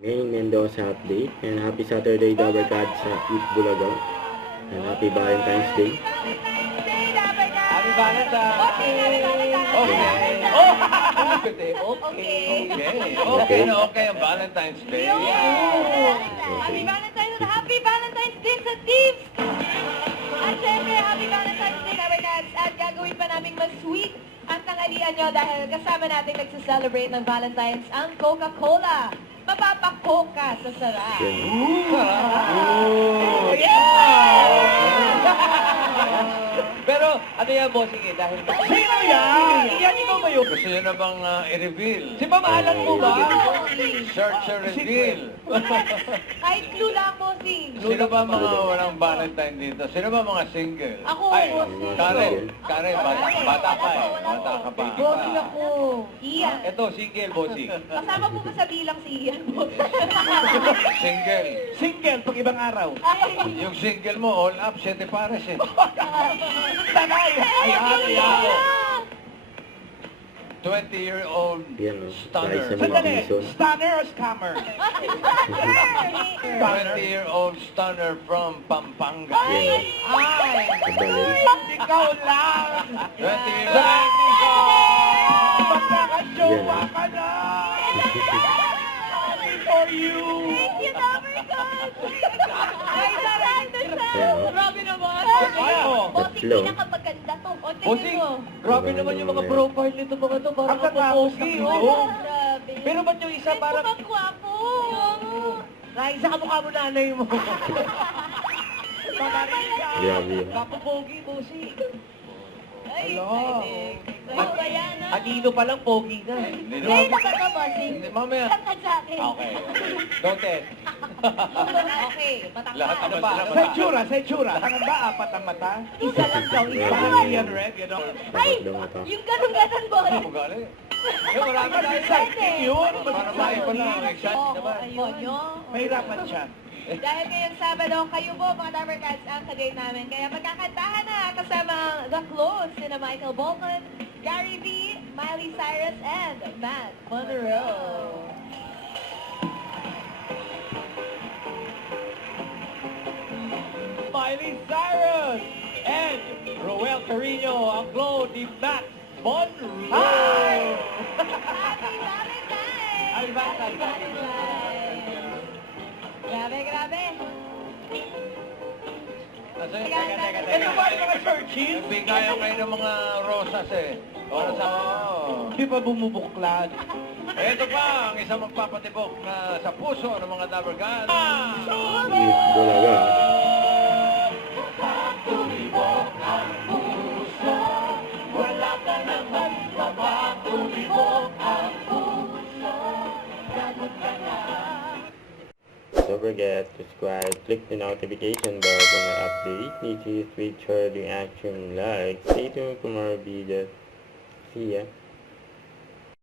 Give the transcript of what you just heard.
May Mendoza update, and happy Saturday Dabber Cats sa Eat Bulaga, and happy Valentine's Day. Happy Valentine's! Okay. Oh! Okay na okay ang Valentine's Day. Happy Valentine's and happy Valentine's Day sa Teams! At syempre, happy Valentine's Day, Dabber Cats! At gagawin pa naming mas sweet ang tanghalian nyo dahil kasama natin nagsa-celebrate ng Valentine's ang Coca-Cola. Mapapakoka sa sarap. Pero, ano yan, bossing eh, dahil... Sino yan? Yan ikaw ba yun? Gusto nyo na bang i-reveal? Si pamahalan mo ba? Search and reveal. Kahit clue lang po, Sing. Sino ba mga walang Valentine dito? Sino ba mga single? Ako, Ay, bossing. Karen, bata ka eh. Bata ka pa. Bossing ako. Ian. Ito, single, bossing. Kasama po ka sa bilang si Ian, bossing. Single. Single, pag ibang araw. Ay, Yung single mo, all up, 7 pares eh. Tanay! Ayan. 20-year-old Yan, stunner. dahil sa mga Sandali, season. stunner or scammer? 20-year-old stunner from Pampanga. Yan, Ay! kabalin. Ikaw lang! 20-year-old. Magkakajowa ka na! Happy for you! thank you, Dabber Cats! Ay, sarado siya! Yan, oh. Grabe naman! Ano? Bossing, Tatlo. pinakamaganda to. O, tingnan Bossing, mo. grabe naman yung mga profile nito mga to. Parang Ang tatapos kapopogi. ng Oh. Grabe. Pero ba't yung isa parang... Ay, gwapo. Naisa ka mukha mo nanay mo. Mamarika! Grabe yan. Kapopogi, bossy. Ay, Hello. Ano ba yan, ah? Anino pa lang, pogi na. Hindi Hey, naman. baka ka, bossing. Hindi, mamaya. Isang ka sa akin. Okay. Noted. Okay, patangka. Lahat Ano naman ba? sila Sa itsura, sa itsura. Ano ba, apat ang mata? Isa lang daw, isa Parang lang. Ian Red, gano'n. Ay, Dapat daw mata. yung ganun-ganun, boss. Ano galing? Eh, marami Mas tayo. exciting yun. Mas Para tayo pa lang. exciting. Excited Oo, naman. ayun. Mahirapan siya. Dahil ngayong Sabado, kayo po mga Dabber Cats ang kagay namin. Kaya magkakantahan na kasama The Close, sina Michael Bolton, Gary V, Miley Cyrus, and Matt Monroe. Miley Cyrus and Roel Carino, ang glow ni Matt Monroe. Hi! Happy Valentine's! Happy Valentine's. Grabe, grabe. Kasi, Ito ba yung mga churches? bigayan kayo ng mga rosas eh. Para sa... Di ba bumubuklad? Ito pa, ang isang magpapatibok na sa puso ng mga Dabber Cats. Eat Bulaga. Wala ka naman mapapulibok ang puso. Gamot ka na. Don't forget to subscribe, click the notification bell for more updates. Need to tweet, share, reaction, like. Stay tuned for more videos. See ya.